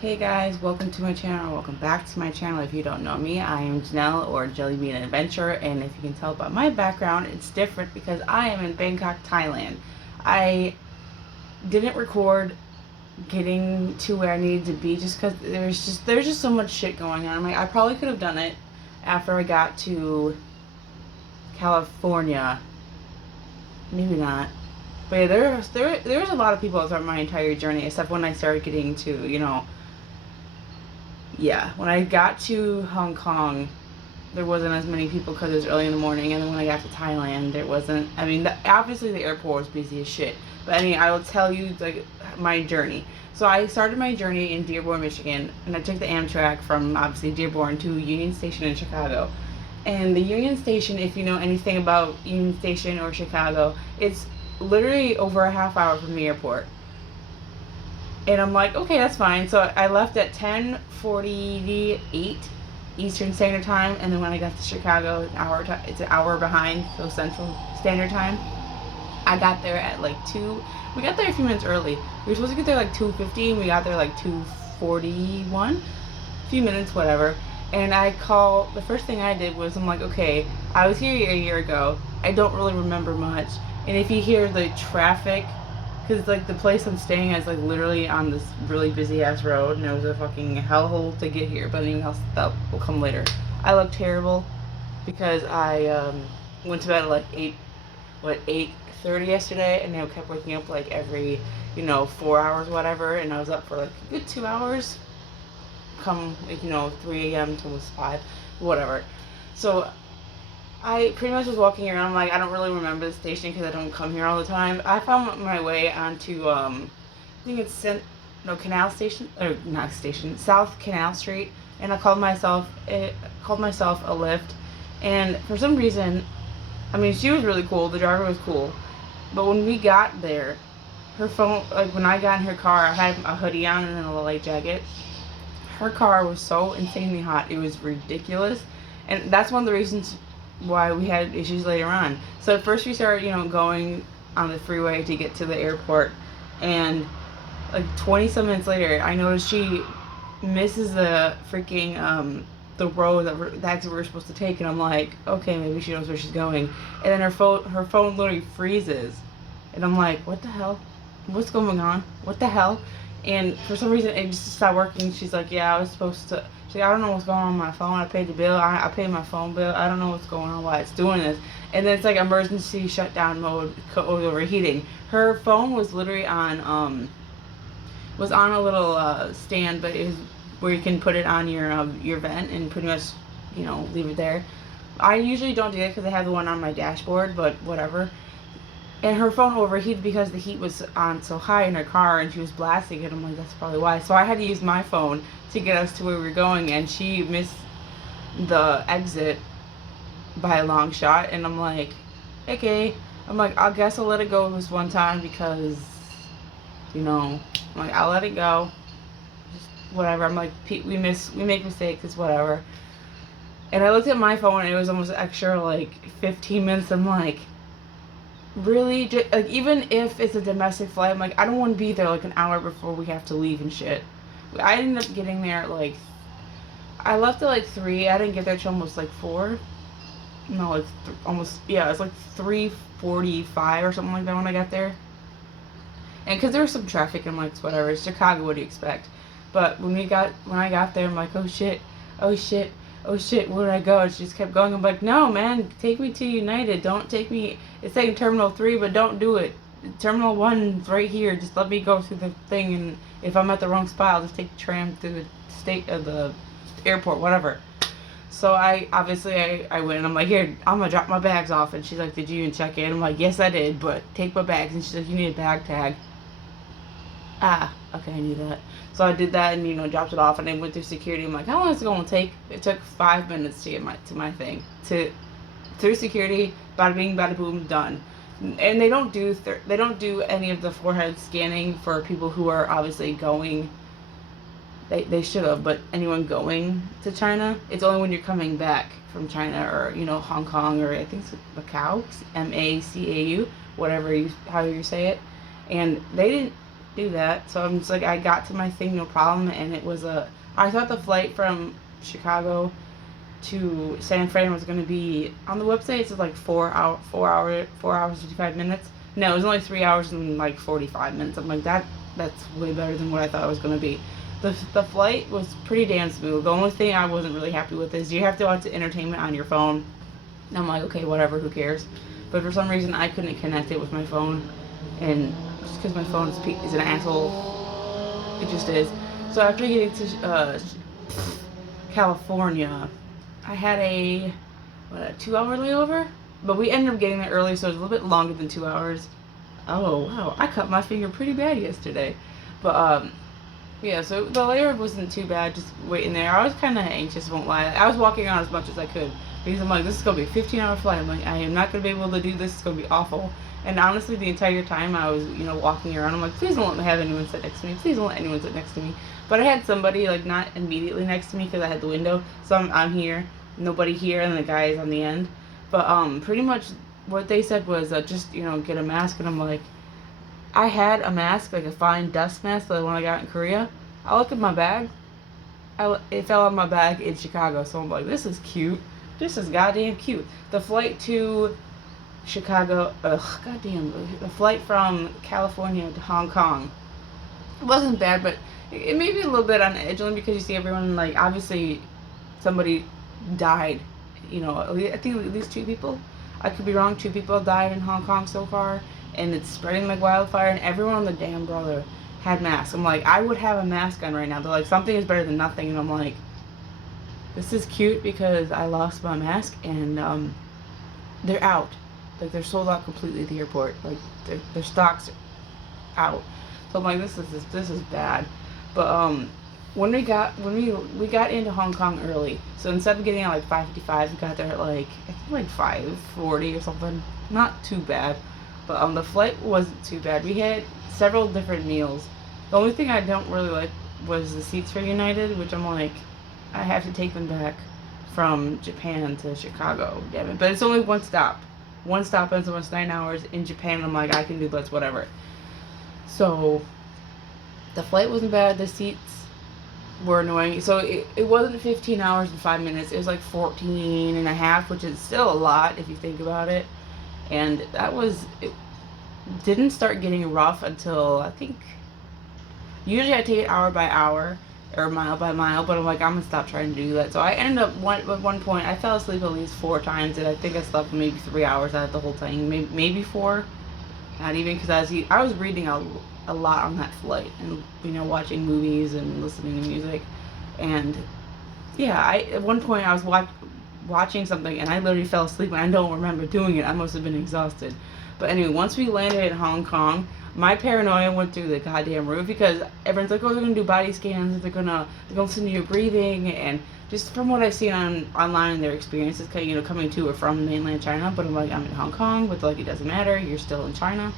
Hey guys, welcome to my channel. Welcome back to my channel. If you don't know me, I am Janelle or Jellybean Adventure, and if you can tell by my background, it's different because I am in Bangkok, Thailand. I didn't record getting to where I needed to be just because there's just so much shit going on. I probably could have done it after I got to California. Maybe not. But yeah, there was a lot of people throughout my entire journey, except when I started getting to, yeah, when I got to Hong Kong, there wasn't as many people because it was early in the morning, and then when I got to Thailand, there wasn't. I mean, obviously the airport was busy as shit. But I mean, I will tell you like my journey. So I started my journey in Dearborn, Michigan, and I took the Amtrak from obviously Dearborn to Union Station in Chicago. And the Union Station, if you know anything about Union Station or Chicago, it's literally over a half hour from the airport. And I'm like, okay, that's fine. So I left at 10:48 Eastern Standard Time, and then when I got to Chicago, it's an hour behind, so Central Standard Time. I got there at like 2. We got there a few minutes early. We were supposed to get there like 2:50, and we got there like 2:41. A few minutes, whatever. And the first thing I did was I'm like, okay, I was here a year ago. I don't really remember much. And if you hear the traffic, because like the place I'm staying at is like literally on this really busy ass road, and it was a fucking hellhole to get here. But anything else that will come later. I look terrible because I went to bed at like 8:30 yesterday, and I kept waking up like every 4 hours, whatever, and I was up for like a good 2 hours. Come 3 a.m. to almost 5, whatever. So I pretty much was walking around like I don't really remember the station because I don't come here all the time. I found my way onto I think it's Canal Station, or not station, South Canal Street, and I called myself a Lyft. And for some reason, I mean, she was really cool. The driver was cool, but when we got there, her phone, like when I got in her car, I had a hoodie on and then a light jacket. Her car was so insanely hot, it was ridiculous, and that's one of the reasons why we had issues later on. So at first we started, going on the freeway to get to the airport, and like 20 some minutes later, I noticed she misses the freaking the road the exit we were supposed to take, and I'm like, okay, maybe she knows where she's going, and then her phone literally freezes, and I'm like, what the hell? What's going on? What the hell? And for some reason, it just stopped working. She's like, yeah, I was supposed to. She's like, I don't know what's going on with my phone. I paid the bill. I paid my phone bill. I don't know what's going on, why it's doing this. And then it's like emergency shutdown mode, code overheating. Her phone was literally was on a little stand, but it was where you can put it on your vent and pretty much, leave it there. I usually don't do it because I have the one on my dashboard, but whatever. And her phone overheated because the heat was on so high in her car, and she was blasting it. I'm like, that's probably why. So I had to use my phone to get us to where we were going, and she missed the exit by a long shot. And I'm like, okay. I'm like, I guess I'll let it go this one time because, I'm like, I'll let it go. Just whatever. I'm like, we make mistakes. It's whatever. And I looked at my phone, and it was almost extra like 15 minutes. I'm like, really? Like, even if it's a domestic flight, I'm like, I don't want to be there like an hour before we have to leave and shit. I ended up getting there at like, I left at like 3. I didn't get there till almost like 4. No, like almost, yeah, it was like 3:45 or something like that when I got there. And because there was some traffic, I'm like, it's whatever. It's Chicago, what do you expect? But when I got there, I'm like, oh shit, oh shit, oh shit, where did I go? And she just kept going. I'm like, no, man, take me to United. Don't take me. It's saying Terminal 3, but don't do it. Terminal 1's right here. Just let me go through the thing, and if I'm at the wrong spot, I'll just take the tram through the state of the airport, whatever. So I went, and I'm like, here, I'm gonna drop my bags off. And she's like, did you even check in? I'm like, yes, I did, but take my bags. And she's like, you need a bag tag. Ah, okay, I knew that. So I did that and, dropped it off, and then went through security. I'm like, how long is it going to take? It took 5 minutes to get to my thing. Through security, bada bing, bada boom, done. And they don't do any of the forehead scanning for people who are obviously going. They should have, but anyone going to China, it's only when you're coming back from China or, Hong Kong, or I think it's Macau, Macau, whatever how you say it. And they didn't do that. So I'm just like, I got to my thing, no problem. And it was I thought the flight from Chicago to San Fran was going to be, on the website it says like 4 hours 55 minutes. No, it was only 3 hours and like 45 minutes. I'm like, that's way better than what I thought it was going to be. The flight was pretty damn smooth. The only thing I wasn't really happy with is you have to watch the entertainment on your phone. And I'm like, okay, whatever, who cares? But for some reason I couldn't connect it with my phone, and just because my phone is an asshole, it just is. So after getting to California, I had a 2 hour layover, but we ended up getting there early, so it was a little bit longer than 2 hours. Oh wow, I cut my finger pretty bad yesterday, but yeah. So the layover wasn't too bad. Just waiting there, I was kind of anxious. Won't lie. I was walking around as much as I could because I'm like, this is gonna be a 15-hour flight. I'm like, I am not gonna be able to do this. It's gonna be awful. And honestly, the entire time I was, walking around, I'm like, please don't let me have anyone sit next to me. Please don't let anyone sit next to me. But I had somebody like not immediately next to me because I had the window. So I'm here, nobody here, and the guy is on the end. But pretty much what they said was just get a mask, and I'm like, I had a mask, like a fine dust mask, the one I got in Korea. I looked at my bag. It fell on my bag in Chicago, so I'm like, this is cute. This is goddamn cute. The flight to Chicago, goddamn, the flight from California to Hong Kong, it wasn't bad, but it made me a little bit on edge, only because you see everyone, like, obviously somebody died, I think at least 2 people. I could be wrong, 2 people died in Hong Kong so far, and it's spreading like wildfire, and everyone on the damn brother had masks. I'm like, I would have a mask on right now. They're like, something is better than nothing, and I'm like, this is cute because I lost my mask, and they're out. Like, they're sold out completely at the airport. Like, their stocks are out. So I'm like, this is bad. But when we got into Hong Kong early, so instead of getting at like 5:55, we got there at like, I think like 5:40 or something. Not too bad. But the flight wasn't too bad. We had several different meals. The only thing I don't really like was the seats for United, which I'm like, I have to take them back from Japan to Chicago, damn it. But it's only one stop. One stop, and it's almost 9 hours in Japan. I'm like, I can do this, whatever. So the flight wasn't bad. The seats were annoying. So it wasn't 15 hours and 5 minutes. It was like 14 and a half, which is still a lot if you think about it. And it didn't start getting rough until, I think, usually I take it hour by hour or mile by mile, but I'm like, I'm gonna stop trying to do that. So I ended up at one point I fell asleep at least 4 times, and I think I slept maybe 3 hours out of the whole thing, maybe 4, not even, because I was reading a lot on that flight, and watching movies and listening to music. And yeah, at one point I was watching something, and I literally fell asleep, and I don't remember doing it. I must have been exhausted. But anyway, once we landed in Hong Kong, my paranoia went through the goddamn roof, because everyone's like, oh, they're gonna do body scans, they're gonna listen to your breathing, and just from what I've seen online and their experiences, coming to or from mainland China. But I'm like, I'm in Hong Kong, but like, it doesn't matter, you're still in China.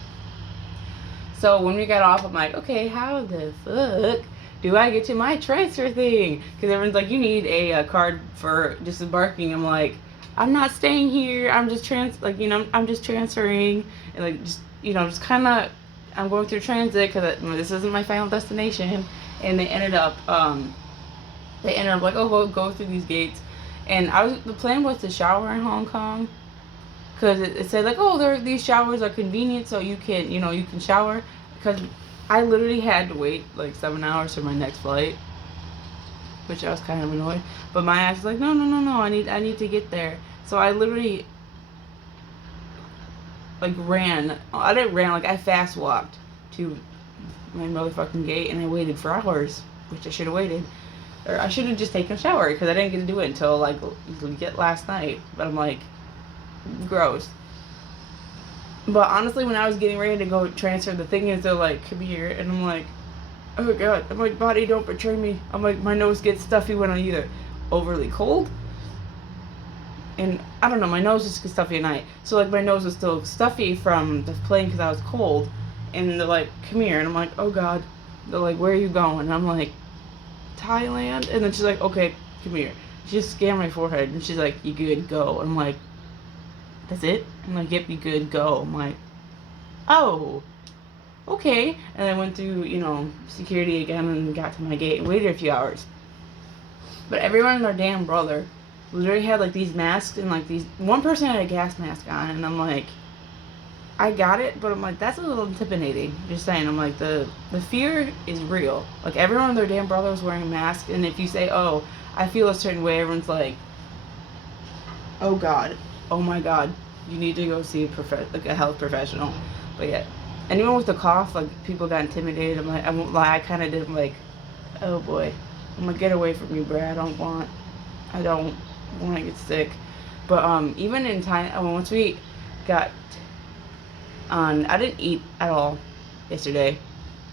So when we got off, I'm like, okay, how the fuck do I get to my transfer thing? Because everyone's like, you need a card for disembarking. I'm like, I'm not staying here. I'm just I'm just transferring, and like, just kind of, I'm going through transit because this isn't my final destination. And they ended up like, oh, go through these gates. And the plan was to shower in Hong Kong, because it said like, oh, these showers are convenient, so you can shower. Because I literally had to wait like 7 hours for my next flight, which I was kind of annoyed. But my ass was like, no, I need to get there. So I literally like I fast walked to my motherfucking gate, and I waited for hours, which I should have waited. Or I should have just taken a shower, because I didn't get to do it until like last night. But I'm like, gross. But honestly, when I was getting ready to go transfer, the thing is, they're like, come here, and I'm like, oh god, I'm like, body, don't betray me. I'm like, my nose gets stuffy when I'm either overly cold, and I don't know, my nose just gets stuffy at night. So like, my nose was still stuffy from the plane because I was cold, and they're like, come here, and I'm like, oh god. They're like, where are you going? And I'm like, Thailand. And then she's like, okay, come here. She just scanned my forehead, and she's like, you good, go. And I'm like, that's it? I'm like, yep, you good, go. I'm like, oh, okay. And I went through, security again and got to my gate and waited a few hours. But everyone and their damn brother literally had like these masks and like these. One person had a gas mask on, and I'm like, I got it, but I'm like, that's a little intimidating. Just saying, I'm like, the fear is real. Like everyone and their damn brother was wearing masks, and if you say, oh, I feel a certain way, everyone's like, oh God, oh my God, you need to go see a health professional. But yeah, anyone with a cough, like people got intimidated. I'm like, I won't lie, I kind of did. I'm like, oh boy, I'm like, get away from me, Brad. I don't want to get sick. But even in Thailand, once we got on, I didn't eat at all yesterday.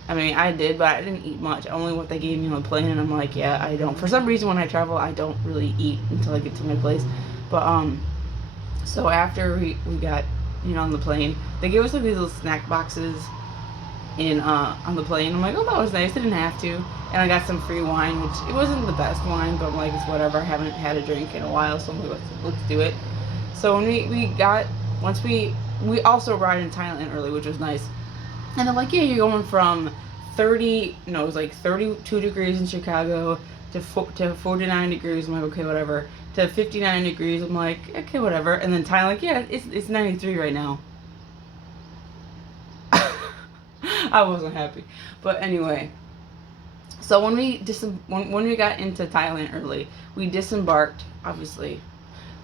I mean, I did, but I didn't eat much. Only what they gave me on the plane, and I'm like, yeah, I don't. For some reason, when I travel, I don't really eat until I get to my place. But so after we got on the plane, they gave us like these little snack boxes in on the plane. I'm like, oh, that was nice. I didn't have to, and I got some free wine, which it wasn't the best wine, but I'm like, it's whatever. I haven't had a drink in a while, so I'm like, let's do it. So when we also arrived in Thailand early, which was nice. And they're like, yeah, you're going from it was like 32 degrees in Chicago to 49 degrees. I'm like, okay, whatever. To 59 degrees. I'm like, okay, whatever. And then Thailand, like, yeah, it's 93 right now. I wasn't happy. But anyway, so when we got into Thailand early, we disembarked, obviously.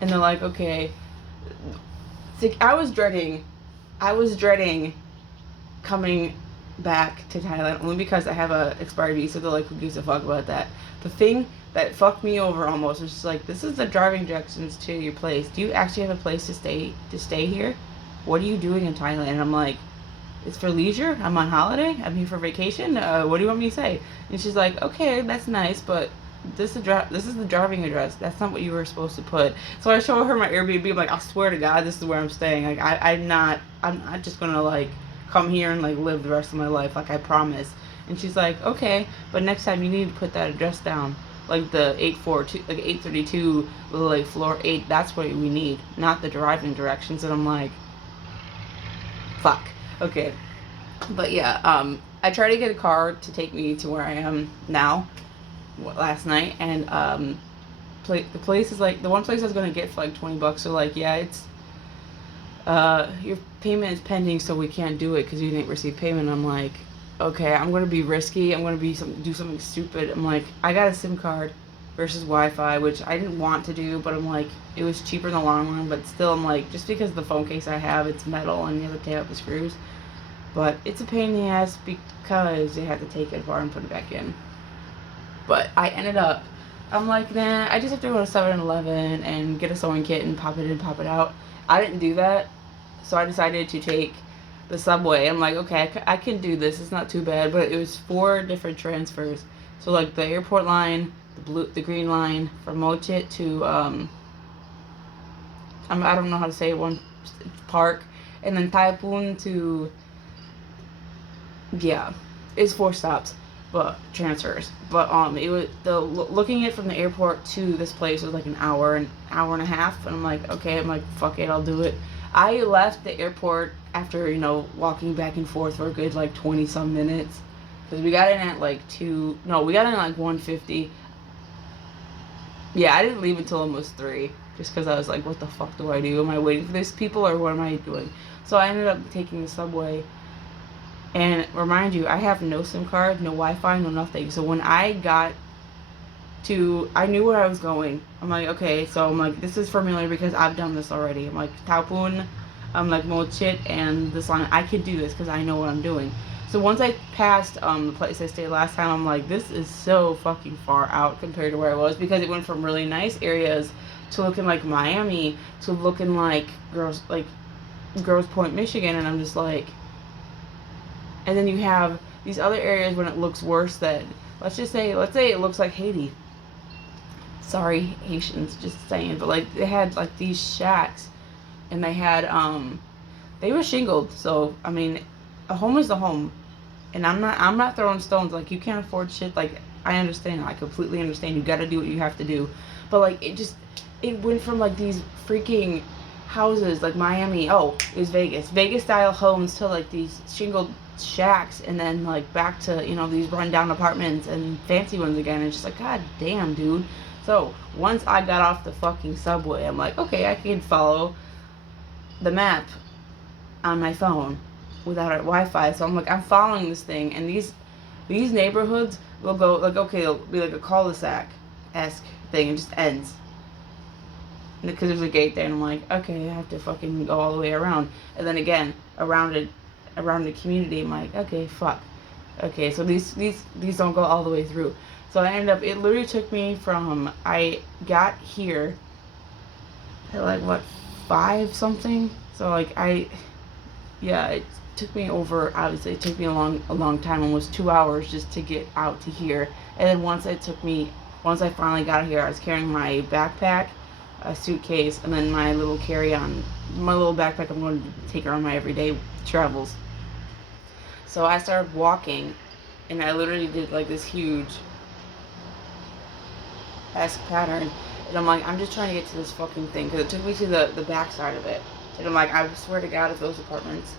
And they're like, okay. I was dreading coming back to Thailand only because I have a expired visa. They're like, who gives a fuck about that? The thing that fucked me over almost was just like, this is the driving directions to your place. Do you actually have a place to stay here? What are you doing in Thailand? And I'm like, it's for leisure. I'm on holiday. I'm here for vacation. What do you want me to say? And she's like, okay, that's nice, but this is the driving address. That's not what you were supposed to put. So I show her my Airbnb. I'm like, I swear to God, this is where I'm staying. Like, I'm not just gonna like come here and like live the rest of my life. Like I promise. And she's like, okay, but next time you need to put that address down. Like the 832, like floor 8. That's what we need, not the driving directions. And I'm like, fuck. Okay. But yeah, I tried to get a car to take me to where I am now. Last night, and the place is like the one place I was gonna get for like $20. So like, yeah, it's your payment is pending, so we can't do it because you didn't receive payment. I'm like, okay, I'm gonna be risky. I'm gonna do something stupid. I'm like, I got a SIM card versus Wi-Fi, which I didn't want to do, but I'm like, it was cheaper in the long run. But still, I'm like, just because the phone case I have, it's metal and you have to take out the screws. But it's a pain in the ass because you have to take it apart and put it back in. But I ended up, I'm like, nah, I just have to go to 7-Eleven and get a sewing kit and pop it in, pop it out. I didn't do that, so I decided to take the subway. I'm like, okay, I can do this. It's not too bad. But it was 4 different transfers. So like the airport line, the green line from Mochit to I don't know how to say it, one park, and then Taipun to, yeah, it's 4 stops. But transfers. But it was looking at it from the airport to this place was like an hour and a half, and I'm like, okay, I'm like, fuck it, I'll do it. I left the airport after walking back and forth for a good like 20 some minutes, because we got in at like we got in at like 1:50. Yeah, I didn't leave until almost 3, just because I was like, what the fuck do I do? Am I waiting for these people or what am I doing? So I ended up taking the subway. And remind you, I have no SIM card, no Wi-Fi, no nothing. So when I knew where I was going. I'm like, okay, so I'm like, this is familiar because I've done this already. I'm like, Taupun, I'm like, Mochit, and this line, I can do this because I know what I'm doing. So once I passed the place I stayed last time, I'm like, this is so fucking far out compared to where I was, because it went from really nice areas to looking like Miami to looking like Grosse Pointe, Michigan, and I'm just like. And then you have these other areas when it looks worse than, let's say it looks like Haiti. Sorry, Haitians, just saying. But like, they had like these shacks, and they had, they were shingled. So, I mean, a home is a home. And I'm not throwing stones. Like, you can't afford shit. Like, I understand. I completely understand. You gotta do what you have to do. But like, it went from like these freaking houses like Miami. Oh, it was Vegas style homes to like these shingled shacks, and then like back to, you know, these rundown apartments and fancy ones again. And it's just like, god damn, dude. So once I got off the fucking subway, I'm like, okay, I can follow the map on my phone without a Wi-Fi. So I'm like, I'm following this thing, and these neighborhoods will go like, okay, it'll be like a cul-de-sac esque thing, and just ends because there's a gate there, and I'm like, okay, I have to fucking go all the way around, and then again around it, around the community. I'm like, okay, fuck, okay, so these don't go all the way through. So I ended up, it literally took me from, I got here at like what, 5 something. So like yeah, it took me over, obviously it took me a long time, almost 2 hours just to get out to here. And then once I finally got here, I was carrying my backpack, a suitcase, and then my little carry-on, my little backpack I'm going to take on my everyday travels. So I started walking, and I literally did like this huge esque pattern, and I'm like, I'm just trying to get to this fucking thing, because it took me to the back side of it. And I'm like, I swear to God, if those apartments,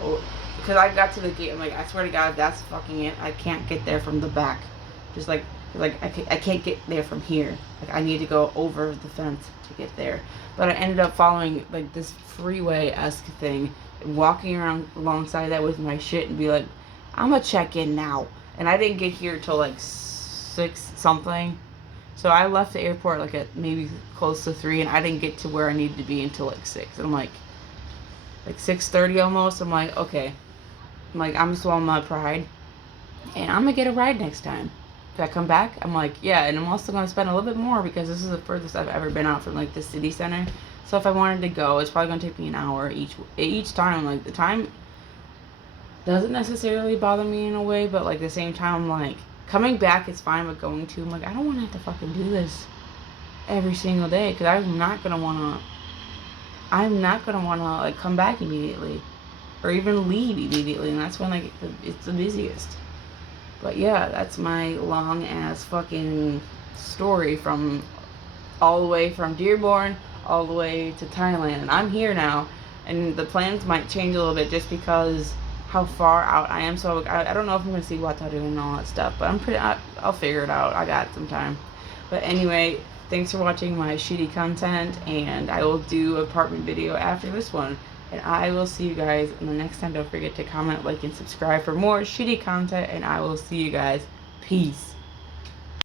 oh, because I got to the gate, I'm like, I swear to God, if that's fucking it, I can't get there from the back. Just like I can't get there from here. Like, I need to go over the fence to get there. But I ended up following like this freeway-esque thing, and walking around alongside that with my shit, and be like, I'm gonna check in now. And I didn't get here till like 6 something. So I left the airport like at maybe close to 3, and I didn't get to where I needed to be until like 6. And I'm like 6:30 almost. I'm like, okay. I'm like, I'm swallowing my pride, and I'm gonna get a ride next time. If I come back, I'm like, yeah, and I'm also gonna spend a little bit more, because this is the furthest I've ever been out from like the city center. So if I wanted to go, it's probably gonna take me an hour each time. Like, the time doesn't necessarily bother me in a way, but like, at the same time, I'm like, coming back is fine, but going to, I'm like, I don't want to have to fucking do this every single day, because I'm not gonna wanna like come back immediately, or even leave immediately, and that's when like it's the busiest. But yeah, that's my long ass fucking story from all the way from Dearborn all the way to Thailand, and I'm here now, and the plans might change a little bit just because how far out I am. So I don't know if I'm gonna see Wataru and all that stuff, but I'll figure it out. I got some time. But anyway, thanks for watching my shitty content, and I will do an apartment video after this one. And I will see you guys in the next time. Don't forget to comment, like, and subscribe for more shitty content, and I will see you guys. Peace.